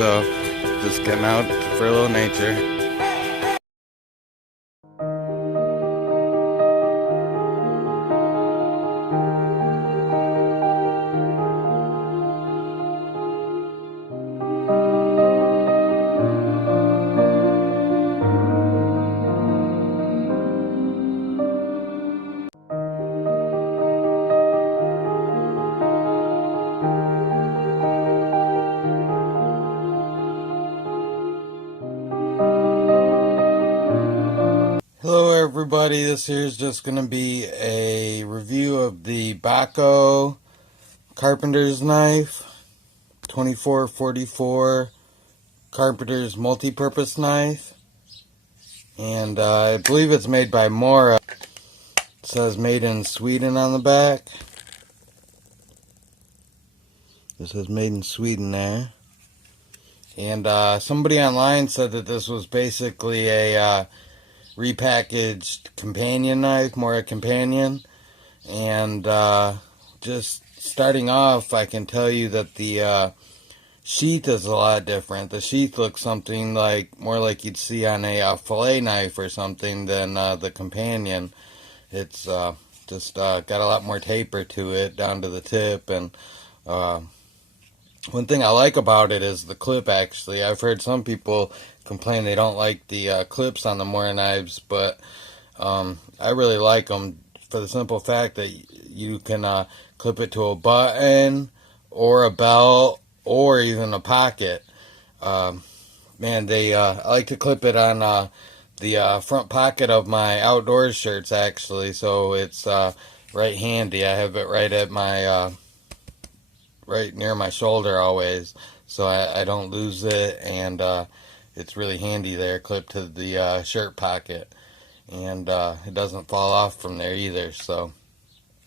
so just getting out for a little nature. Hello everybody, this here is just going to be a review of the Bahco Carpenters knife, 2444 Carpenters multi-purpose knife, and I believe it's made by Mora. It says made in Sweden on the back. It says made in Sweden there. And somebody online said that this was basically a repackaged companion knife, Mora companion. And just starting off, I can tell you that the sheath is a lot different. The sheath looks something like more like you'd see on a fillet knife or something than the companion. It's just got a lot more taper to it down to the tip. And one thing I like about it is the clip, actually. I've heard some people complain they don't like the clips on the Mora knives, but I really like them for the simple fact that you can clip it to a button or a belt or even a pocket. Man, I like to clip it on the front pocket of my outdoors shirts, actually, so it's right handy. I have it right at my right near my shoulder always, so I don't lose it, and it's really handy there, clipped to the shirt pocket, and it doesn't fall off from there either, so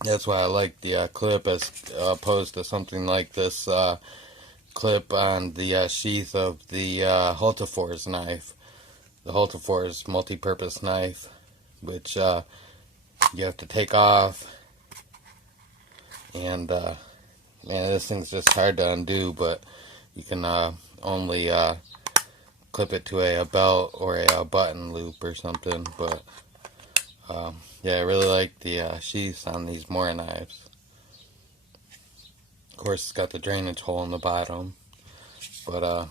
that's why I like the clip as opposed to something like this clip on the sheath of the Hultafors knife, the Hultafors multi-purpose knife, which you have to take off, and man, this thing's just hard to undo, but you can only clip it to a belt or a button loop or something. But yeah, I really like the sheaths on these Mora knives. Of course, it's got the drainage hole in the bottom, but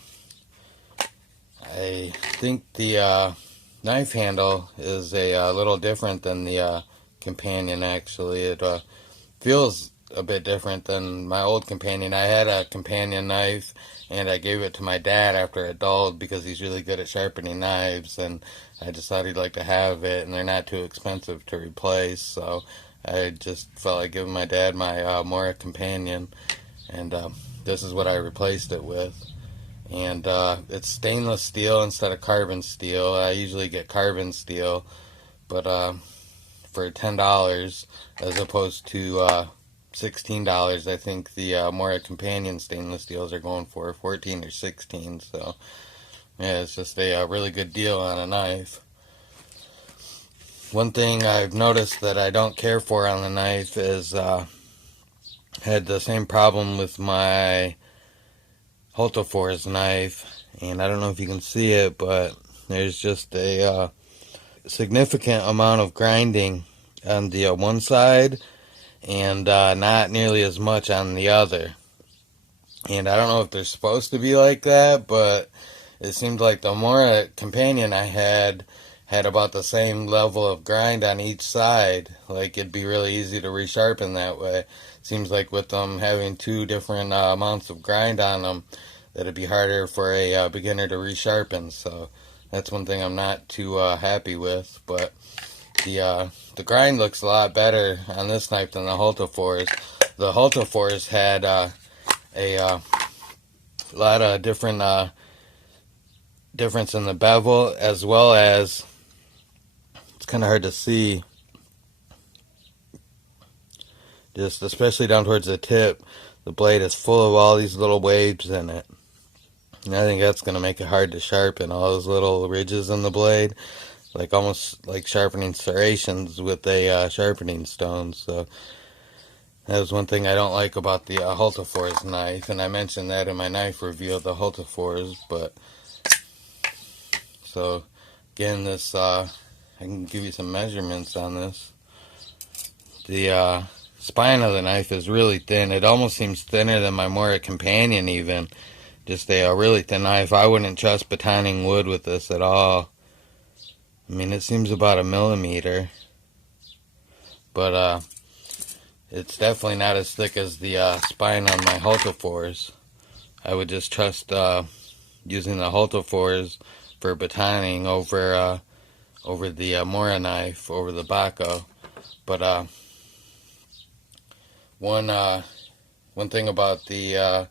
I think the knife handle is a little different than the companion, actually. It feels a bit different than my old companion. I had a companion knife and I gave it to my dad after it dulled because he's really good at sharpening knives, and I just thought he'd like to have it, and they're not too expensive to replace, so I just felt like giving my dad my Mora companion, and this is what I replaced it with. And it's stainless steel instead of carbon steel. I usually get carbon steel, but for $10 as opposed to $16, I think the Mora companion stainless steels are going for 14 or 16. So yeah, it's just a really good deal on a knife. One thing I've noticed that I don't care for on the knife is had the same problem with my Hultafors knife, and I don't know if you can see it, but there's just a significant amount of grinding on the one side, and not nearly as much on the other. And I don't know if they're supposed to be like that, but it seemed like the Mora companion I had about the same level of grind on each side. Like, it'd be really easy to resharpen that way. Seems like with them having two different amounts of grind on them, that it'd be harder for a beginner to resharpen. So that's one thing I'm not too happy with. But the grind looks a lot better on this knife than the Hultafors. The Hultafors had a lot of different difference in the bevel, as well as, it's kind of hard to see, just especially down towards the tip, the blade is full of all these little waves in it. And I think that's going to make it hard to sharpen, all those little ridges in the blade, like almost like sharpening serrations with a sharpening stone. So That was one thing I don't like about the Hultafors knife, and I mentioned that in my knife review of the Hultafors. But so again, this I can give you some measurements on this. The spine of the knife is really thin. It almost seems thinner than my Mora Companion even. Just a really thin knife. I wouldn't trust batoning wood with this at all. I mean, it seems about a millimeter. But it's definitely not as thick as the spine on my Hultafors. I would just trust using the Hultafors for batoning over the Mora knife, over the Bahco. But one thing about the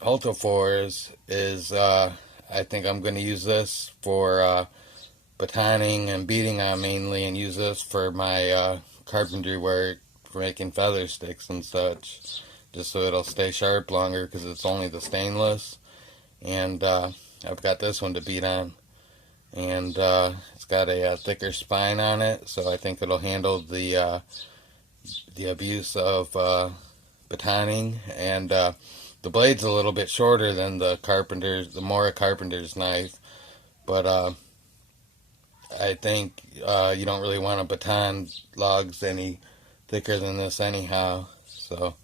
Hultafors is I think I'm going to use this for batoning and beating on mainly, and use this for my carpentry work, for making feather sticks and such, just so it'll stay sharp longer because it's only the stainless. And I've got this one to beat on, and it's got a thicker spine on it, so I think it'll handle the abuse of batoning. And the blade's a little bit shorter than the Mora Carpenter's knife, but I think you don't really want to baton logs any thicker than this anyhow, so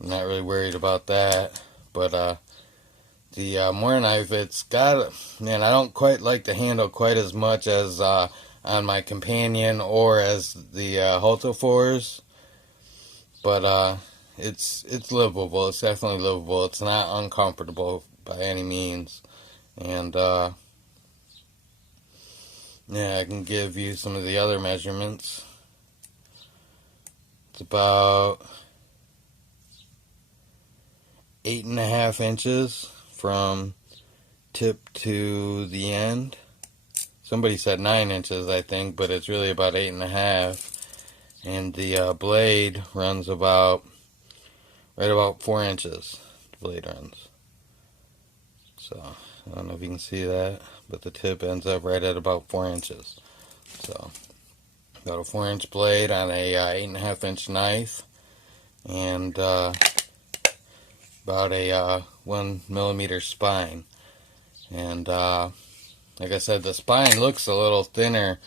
I'm not really worried about that. But the Mora knife, it's got, man, I don't quite like the handle quite as much as on my Companion or as the Hultafors, but it's livable. It's definitely livable. It's not uncomfortable by any means. And yeah, I can give you some of the other measurements. It's about 8.5 inches from tip to the end. Somebody said 9 inches, I think, but it's really about 8.5. And the blade runs right about 4 inches. The blade runs. So I don't know if you can see that, but the tip ends up right at about 4 inches. So got a 4-inch blade on a 8.5-inch knife, and about a 1 millimeter spine. And like I said, the spine looks a little thinner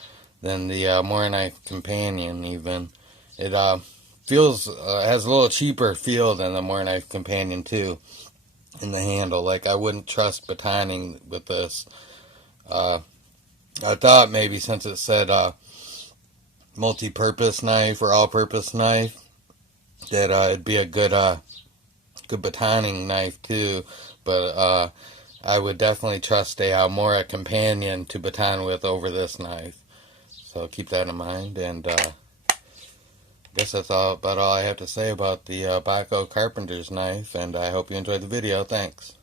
than the Mora knife Companion even. It has a little cheaper feel than the Mora knife Companion too, in the handle. Like, I wouldn't trust batoning with this. I thought maybe since it said multi-purpose knife or all-purpose knife, that it'd be a good batoning knife too. But I would definitely trust a Mora Companion to baton with over this knife. So keep that in mind. And I guess that's about all I have to say about the Bahco Carpenter's knife. And I hope you enjoyed the video. Thanks.